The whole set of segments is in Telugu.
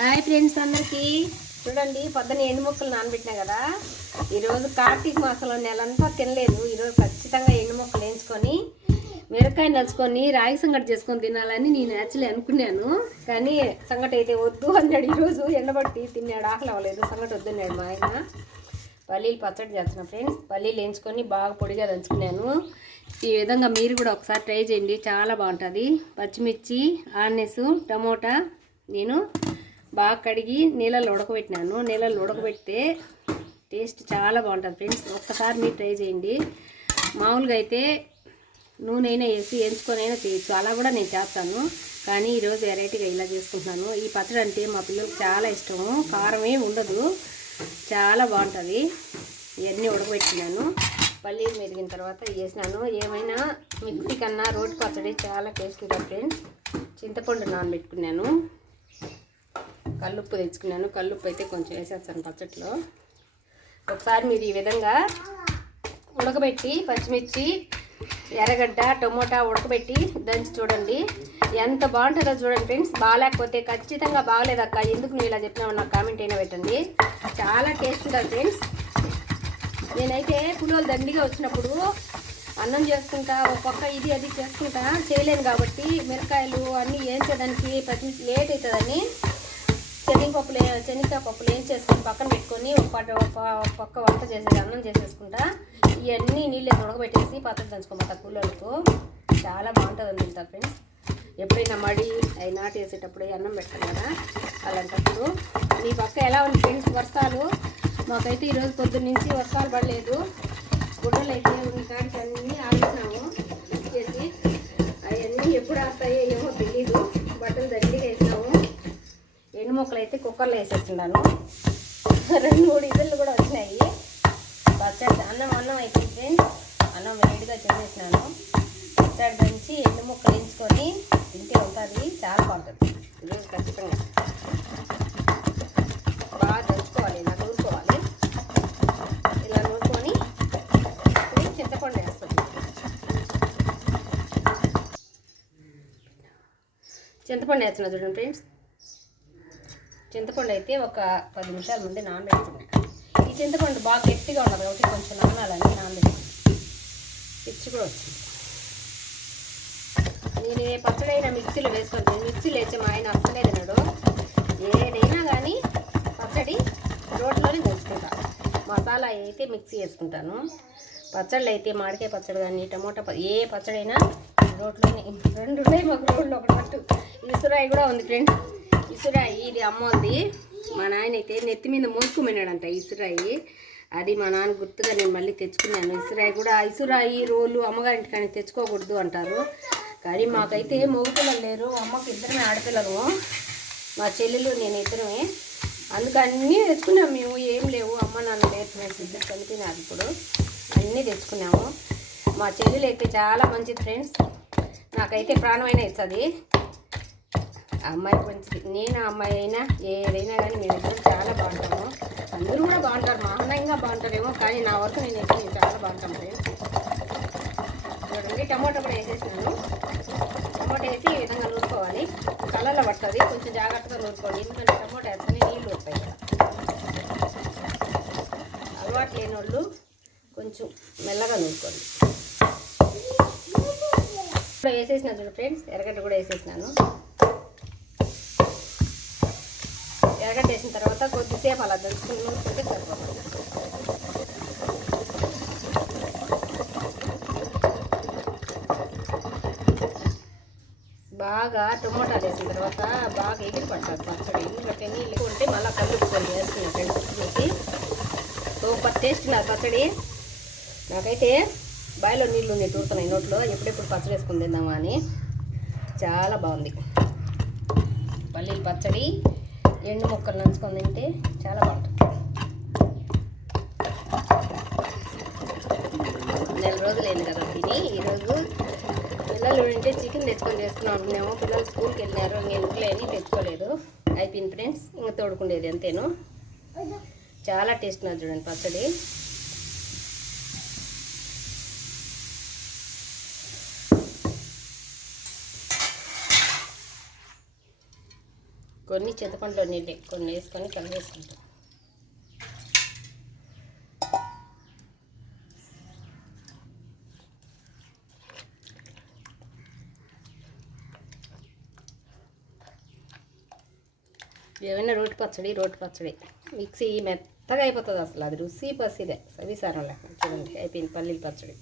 హాయ్ ఫ్రెండ్స్ అందరికీ చూడండి, పొద్దున్న ఎండు ముక్కలు నానబెట్టినా కదా. ఈరోజు కార్తీక మాసంలో నెలంతా తినలేదు. ఈరోజు ఖచ్చితంగా ఎండు ముక్కలు వేయించుకొని మిరపకాయ నలుచుకొని రాగి సంగటి చేసుకొని తినాలని నేను యాక్చువల్లీ అనుకున్నాను. కానీ సంగటి అయితే వద్దు అన్నాడు. ఈరోజు ఎండబట్టి తిన్నాడు, ఆకలి అవ్వలేదు. సంగటి వద్దన్నాడు మా ఆయన. పల్లీలు పచ్చడి చేస్తున్నా ఫ్రెండ్స్. పల్లీలు వేయించుకొని బాగా పొడిగా దంచుకున్నాను. ఈ విధంగా మీరు కూడా ఒకసారి ట్రై చేయండి, చాలా బాగుంటుంది. పచ్చిమిర్చి, ఆనియన్స్, టమోటా నేను బాగా కడిగి నీళ్ళల్లో ఉడకబెట్టినాను. నీళ్ళల్లో ఉడకబెడితే టేస్ట్ చాలా బాగుంటుంది ఫ్రెండ్స్. ఒక్కసారి మీరు ట్రై చేయండి. మామూలుగా అయితే నూనె అయినా వేసి ఎంచుకొని అయినా చేయొచ్చు, అలా కూడా నేను చేస్తాను. కానీ ఈరోజు వెరైటీగా ఇలా చేసుకుంటున్నాను. ఈ పచ్చడి అంటే మా పిల్లలకు చాలా ఇష్టము. కారమే ఉండదు, చాలా బాగుంటుంది. ఇవన్నీ ఉడకబెట్టినాను. పల్లీలు మెరిగిన తర్వాత వేసినాను. ఏమైనా మిక్సీ కన్నా రోటి పచ్చడి చాలా టేస్టీగా ఫ్రెండ్స్. చింతపండు నానబెట్టుకున్నాను, కల్లుప్పు తెచ్చుకున్నాను. కల్లుప్పు అయితే కొంచెం వేసేస్తాను పచ్చట్లో. ఒకసారి మీరు ఈ విధంగా ఉడకబెట్టి పచ్చిమిర్చి, ఎర్రగడ్డ, టమోటా ఉడకబెట్టి దంచి చూడండి, ఎంత బాగుంటుందో చూడండి ఫ్రెండ్స్. బాగాలేకపోతే ఖచ్చితంగా బాగలేదక్క, ఎందుకు నువ్వు ఇలా చెప్పినావు నాకు కామెంట్ అయినా పెట్టండి. చాలా టేస్ట్ ఉంటుంది ఫ్రెండ్స్. నేనైతే పులువలు దండిగా వచ్చినప్పుడు అన్నం చేసుకుంటా, ఒక పక్క ఇది అది చేసుకుంటా చేయలేను కాబట్టి మిరకాయలు అన్నీ వేయించడానికి పచ్చిమిర్చి లేట్ అవుతుందని శనగకాయ పప్పులు ఏం చేసుకొని పక్కన పెట్టుకొని ఒక పక్క వంట చేసేది అన్నం చేసేసుకుంటా. ఇవన్నీ నీళ్ళు ఉడకబెట్టేసి పచ్చడి దంచుకోమాట కూలర్తో. చాలా బాగుంటుంది తింటా ఫ్రెండ్స్. ఎప్పుడైనా మడి అవి నాటేసేటప్పుడు అన్నం పెడతాం కదా, అలాంటప్పుడు. మీ పక్క ఎలా ఉంది ఫ్రెండ్స్ వర్షాలు? మాకైతే ఈరోజు పొద్దున్న నుంచి వర్షాలు పడలేదు. గుడ్డలు అయితే ఉన్న కాడికి అన్నీ ఆడుతున్నాము చేసి. అవన్నీ ఎప్పుడు ఆస్తాయో ఏమో తెలీదు. బట్టలు దండిగా వేసినాము. ఎండు ముక్కలు అయితే కుక్కర్లో వేసేస్తున్నాను. 2-3 ఇద్దరు కూడా వచ్చినాయి. పచ్చడి అన్నం అయితే ఫ్రెండ్స్, అన్నం వేడిగా చేసేసినాను. పచ్చడి దంచి ఎండు ముక్కలు వేయించుకొని తింటే ఉంటుంది, చాలా బాగుంటుంది. ఈరోజు ఖచ్చితంగా బాగా దంచుకోవాలి, ఇలా నూరుకోవాలి. ఇలా నూరుకొని చింతపండు వేస్తుంది. చింతపండు వేస్తున్నా చూడండి ఫ్రెండ్స్. చింతపండు అయితే ఒక 10 నిమిషాల ముందే నానబెట్టుకున్నాను. ఈ చింతపండు బాగా గట్టిగా ఉన్నది కాబట్టి కొంచెం నానాలని నానబెట్టుకున్నాను. పిచ్చి కూడా వచ్చింది. నేను ఏ పచ్చడి అయినా మిక్సీలో వేసుకుంటాను. మిక్సీలో వేసి మా ఆయన అస్సలే తినడు. ఏదైనా కానీ పచ్చడి రోట్లోనే దంచుకుంటాను. మసాలా అయితే మిక్సీ వేసుకుంటాను. పచ్చళ్ళు అయితే మామిడికాయ పచ్చడి కానీ టమోటా ఏ పచ్చడి అయినా రోట్లోనే. 2 ఉన్నాయి మాకు రోడ్లు, ఒకటి పట్టు. ఇసురాయి కూడా ఉంది ఫ్రెండ్స్. ఇసురాయి ఇది అమ్మోంది. మా నాయన అయితే నెత్తి మీద మోసుకుపోయినాడంట ఇసురాయి. అది మా నాన్న గుర్తుగా నేను మళ్ళీ తెచ్చుకున్నాను. ఇసురాయి రోలు అమ్మగారింటి కానీ తెచ్చుకోకూడదు అంటారు. కానీ మాకైతే మగపిల్లలు లేరు. అమ్మకి ఇద్దరమే ఆడపిల్లలు, మా చెల్లెలు నేను ఇద్దరమే. అందుకన్నీ తెచ్చుకున్నాము మేము. ఏం లేవు, అమ్మ నాన్న లేరు ఫ్రెండ్స్, ఇద్దరు కలిపినారు. ఇప్పుడు అన్నీ తెచ్చుకున్నాము. మా చెల్లెలు అయితే చాలా మంచిది ఫ్రెండ్స్. నాకైతే ప్రాణమైన ఇస్తుంది. అమ్మాయి మంచిది. నేను అమ్మాయి అయినా ఏదైనా కానీ మేమిద్దరం చాలా బాగుంటాము. అందరూ కూడా బాగుంటారు, మా అన్న ఇంకా బాగుంటారేమో, కానీ నా వరకు నేను చాలా బాగుంటాను ఫ్రెండ్స్. చూడండి, టమోటా కూడా వేసేసినాను. టమోటా వేసి ఈ విధంగా నూరుకోవాలి. కళ్ళల్లో పడుతుంది, కొంచెం జాగ్రత్తగా నూరుకోండి. ఎందుకంటే టమోటా వేస్తేనే నీళ్ళు వస్తాయి కదా. అలవాటు లేని వాళ్ళు కొంచెం మెల్లగా నూరుకోండి. ఇప్పుడు వేసేసినా చూడండి ఫ్రెండ్స్. ఎర్రగడ్డ కూడా వేసేసినాను. ఎర్రగడ్డ వేసిన తర్వాత కొద్దిసేపు అలా దంచుకుని నూరుకుంటే సరిపోతుంది. బాగా టమోటాలు వేసిన తర్వాత బాగా ఎగిరి పడుతుంది పచ్చడి. ఎందుకంటే నీళ్ళు ఉంటే మళ్ళీ కలుపుకొని వేసుకున్నాను ఫ్రెండ్స్. చూసి సూపర్ టేస్ట్ నా పచ్చడి. నాకైతే బాయిలో నీళ్ళు ఉన్నాయి తూరుతున్నాయి నోట్లో. ఎప్పుడెప్పుడు పచ్చడి వేసుకుని తిందామా అని. చాలా బాగుంది. పల్లీలు పచ్చడి ఎండు ముక్కలు నంచుకొని తింటే చాలా బాగుంటుంది. 4 రోజులైంది కదా తిని. ఈరోజు పిల్లలు ఉంటే చికెన్ తెచ్చుకొని చేసుకున్నాం అనుకున్నాము. పిల్లలు స్కూల్కి వెళ్ళినారు, ఇంకెందుకులే అని తెచ్చుకోలేదు. అయిపోయింది ఫ్రెండ్స్, ఇంకా తోడుకుండేది అంతేను. చాలా టేస్ట్ నా చూడండి పచ్చడి. కొన్ని చింతపండులో నీళ్ళు కొన్ని వేసుకొని కలిపేసుకుంటాం. ఏమైనా రోటి పచ్చడి మిక్సీ మెత్తగా అయిపోతుంది. అసలు అది రుచి పసిదే సవిసారం లేకుండా. చూడండి అయిపోయింది పల్లీల పచ్చడి.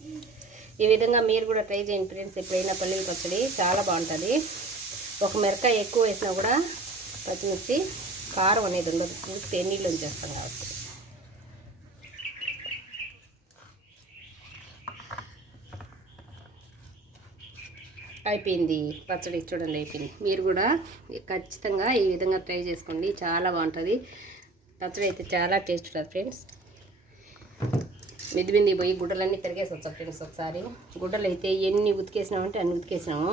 ఈ విధంగా మీరు కూడా ట్రై చేయండి ఫ్రెండ్స్. ఎప్పుడైనా పల్లీల పచ్చడి చాలా బాగుంటుంది. ఒక మిరకాయ ఎక్కువ వేసినా కూడా పచ్చిమిర్చి కారం అనేది ఉండదు, పూర్తి నీళ్ళు ఉంచేస్తాం కాబట్టి. అయిపోయింది పచ్చడి, చూడండి అయిపోయింది. మీరు కూడా ఖచ్చితంగా ఈ విధంగా ట్రై చేసుకోండి, చాలా బాగుంటుంది పచ్చడి. అయితే చాలా టేస్ట్ ఉంటుంది ఫ్రెండ్స్. మిద్ది పోయి గుడ్డలన్నీ తిరిగేసి వచ్చాం ఫ్రెండ్స్. ఒకసారి గుడ్డలు అయితే ఎన్ని ఉతికేసినామంటే అన్ని ఉతికేసినాము.